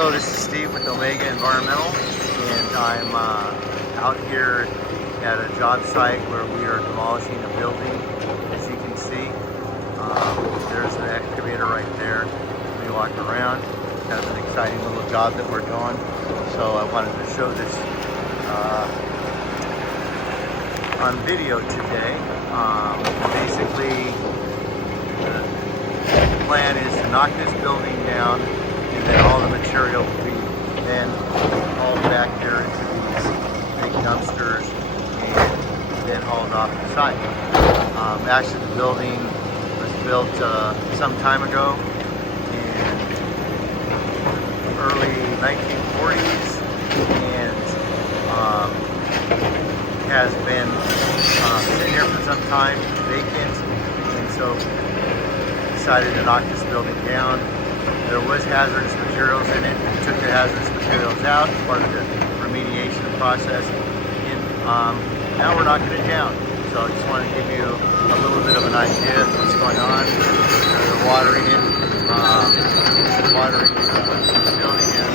Hello, this is Steve with Omega Environmental, and I'm out here at a job site where we are demolishing a building. As you can see, there's an excavator right there. Let me walk around. Kind of an exciting little job that we're doing. So I wanted to show this on video today. Basically, the plan is to knock this building down, and then all the material will be then hauled back here into these big dumpsters and then hauled off the site. Actually, the building was built some time ago in early 1940s and has been sitting here for some time, vacant, and so decided to knock this building down. There was hazardous materials in it. We took the hazardous materials out as part of the remediation process, and now we're knocking it down. So I just want to give you a little bit of an idea of what's going on. They're watering it, watering the building.